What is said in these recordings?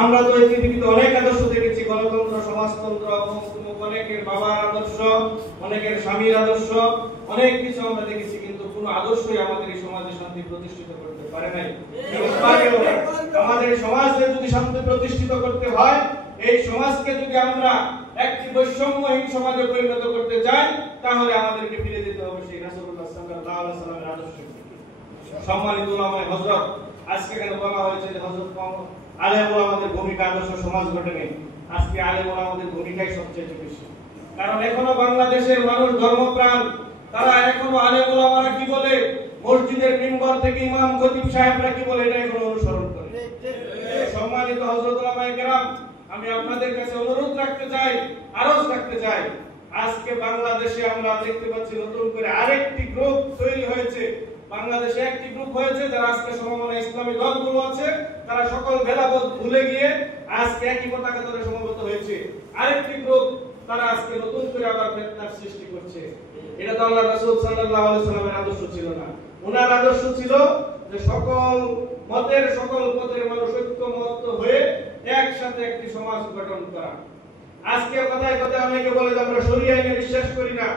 আমরা তো এই পৃথিবীতে অনেক আদর্শ দেখেছি, গণতন্ত্র, সমাজতন্ত্র, অনেকের বাবার আদর্শ, অনেকের স্বামীর আদর্শ, অনেক কিছু আমরা দেখেছি, কিন্তু কোনো আদর্শই আমাদের এই সমাজে শান্তি প্রতিষ্ঠিত করতে পারে নাই। আমাদের সমাজে যদি শান্তি প্রতিষ্ঠিত করতে হয়, এই সমাজকে যদি আমরা একটি বৈষম্যহীন সমাজে পরিণত করতে চাই, তাহলে আমাদেরকে ফিরে যেতে হবে সেই রাসূলুল্লাহ সাল্লাল্লাহু আলাইহি ওয়াসাল্লামের আদর্শে। সম্মানিত উলামায়ে হযরত, আজকে কেন বলা হয়েছে যে হযরত আলেম ওলামাদের ভূমিকা আদর্শ সমাজ গঠনে? আজকে আলেম ওলামাদের ভূমিকাই সবচেয়ে বেশি, কারণ এখনো বাংলাদেশের মানুষ ধর্মপ্রাণ। তারা এখনো আলেম ওলামারা কি বলে, মসজিদের মিম্বর থেকে ইমাম খতিব সাহেবরা কি বলে, এটা এখনো অনুসরণ করে। সম্মানিত হযরত উলামায়ে কেরাম, আমি আপনাদের কাছে অনুরোধ রাখতে চাই, আরজ রাখতে চাই, আজকে বাংলাদেশে আমরা দেখতে পাচ্ছি নতুন করে আরেকটি গ্রুপ তৈরি হয়েছে। বাংলাদেশে একটি গ্রুপ হয়েছে যারা আজকে সমমনা ইসলামী দলগুলো আছে, তারা সকল ভেদাভেদ ভুলে গিয়ে আজকে একই পতাকা ধরে সমবেত হয়েছে। আরেকটি গ্রুপ তারা আজকে নতুন করে আবার ফিতনার সৃষ্টি করছে। এটা তো আল্লাহর রাসূল সাল্লাল্লাহু আলাইহি ওয়াসাল্লামের আদর্শ ছিল না। ওনার আদর্শ ছিল যে সকল মতের, সকল পথের মানুষ ঐক্যমত্য হয়ে একসাথে একটি সমাজ গঠন করা। আজকে কথায় কথায় অনেকে বলে যে আমরা শরিয়া আইনে বিশ্বাস করি না,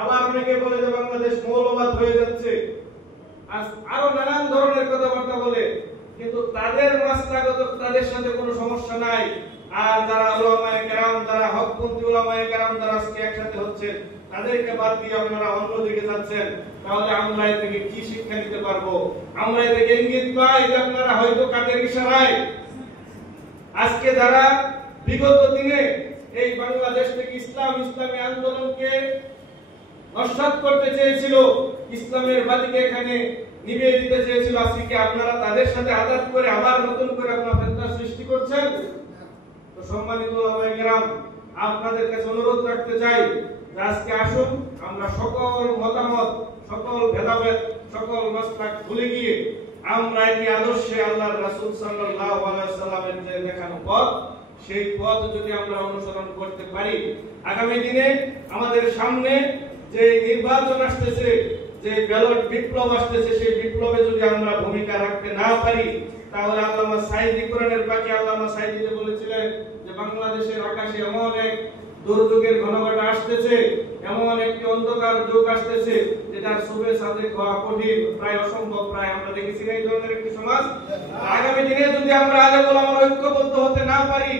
আবার অনেকে বলে যে বাংলাদেশ মৌলবাদ হয়ে যাচ্ছে, আরো নানান ধরনের কথাবার্তা বলে, কিন্তু তাদের মাসলাগত তাদের সাথে কোনো সমস্যা নাই। আর যারা উলামায়ে কেরাম, যারা হকপন্থী উলামায়ে কেরাম যারা আজকে একসাথে হচ্ছে, তাদেরকে বাদ দিয়ে আপনারা অন্যদিকে যাচ্ছেন, তাহলে আমরা এর থেকে কি শিক্ষা নিতে পারবো? আমরা এর থেকে ইঙ্গিত পাই যে আপনারা হয়তো কাদের ইশারায় আজকে যারা বিগত দিনে এই বাংলাদেশ থেকে ইসলামী আন্দোলনকে নস্যাৎ করতে চেয়েছিল, ইসলামের বাতিকে এখানে নিভিয়ে দিতে চেয়েছিল, আজকে আপনারা তাদের সাথে আঘাত করে আবার নতুন করে আপনারা ফিতনা সৃষ্টি করছেন। তো সম্মানিত উলামায়ে কেরাম, আপনাদের কাছে অনুরোধ রাখতে চাই যে আজকে আসুন আমরা সকল মতামত, সকল ভেদাভেদ, সকল মাসলাক ভুলে গিয়ে আমরা একই আদর্শে আল্লাহর রাসূল সাল্লাল্লাহু আলাইহি ওয়াসাল্লামের যে দেখানো পথ, সেই পথ যদি আমরা অনুসরণ করতে পারি, আগামী দিনে আমাদের সামনে যে নির্বাচন আসতেছে, যে ব্যালট বিপ্লব আসতেছে, সেই বিপ্লবে যদি আমরা ভূমিকা রাখতে না পারি, তাহলে আল্লামা সাঈদী কোরআনের পাখি আল্লামা সাঈদী বলেছিলেন যে বাংলাদেশের আকাশে এমন এক দুর্যোগের ঘনঘটা আসতেছে, এমন একটি অন্ধকার যুগ আসতেছে যেটার শুভে সাদেক হওয়া কঠিন, প্রায় অসম্ভব। প্রায় আমরা দেখেছি এই ধরনের একটি সমাজ। আগামী দিনে যদি আমরা আলেম ওলামারা ঐক্যবদ্ধ হতে না পারি,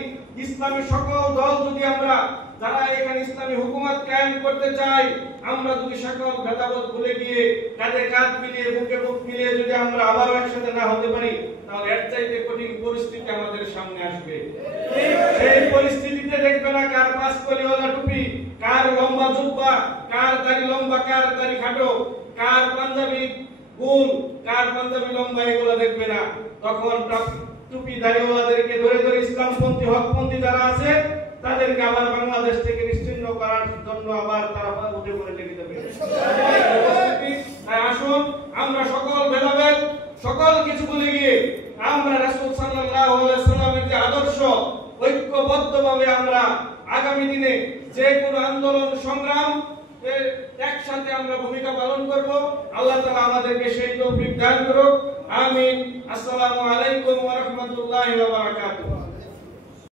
ইসলামী সকল দল যদি আমরা যারা এখানে ইসলামী হুকুমত কায়েম করতে চাই, আমরা যদি সকল ভেদাভেদ ভুলে গিয়ে কাঁধে কাঁধ মিলিয়ে বুকে বুক মিলিয়ে যদি আমরা আবারও একসাথে না হতে পারি, তাহলে এর চাইতে কঠিন পরিস্থিতি আমাদের সামনে আসবে। সেই পরিস্থিতিতে দেখবে না কার পাঁচ কলিওয়ালা টুপি, কার লম্বা জুব্বা, কার দাড়ি লম্বা, কার দাড়ি খাটো, কার পাঞ্জাবি গোল, কার পাঞ্জাবি লম্বা, এগুলো দেখবে না। তখন টুপি দাড়িওয়ালাদেরকে ধরে ধরে ইসলামপন্থী, হকপন্থী যারা আছে, তাদেরকে আবার বাংলাদেশ থেকে নিশ্চিহ্ন করার জন্য আবার তারা উঠে পড়ে লেগে যাবে। তাই আসুন আমরা সকল ভেদাভেদ, সকল কিছু ভুলে গিয়ে আমরা রাসূল সাল্লাল্লাহু আলাইহি ওয়াসাল্লামের যে আদর্শ, ঐক্যবদ্ধভাবে আমরা আগামী দিনে যে কোনো আন্দোলন সংগ্রাম একসাথে আমরা ভূমিকা পালন করব। আল্লাহ তাআলা আমাদেরকে সেই তৌফিক দান করুক। আমিন। আসসালামু আলাইকুম ওয়া রাহমাতুল্লাহি ওয়া বারাকাতুহু।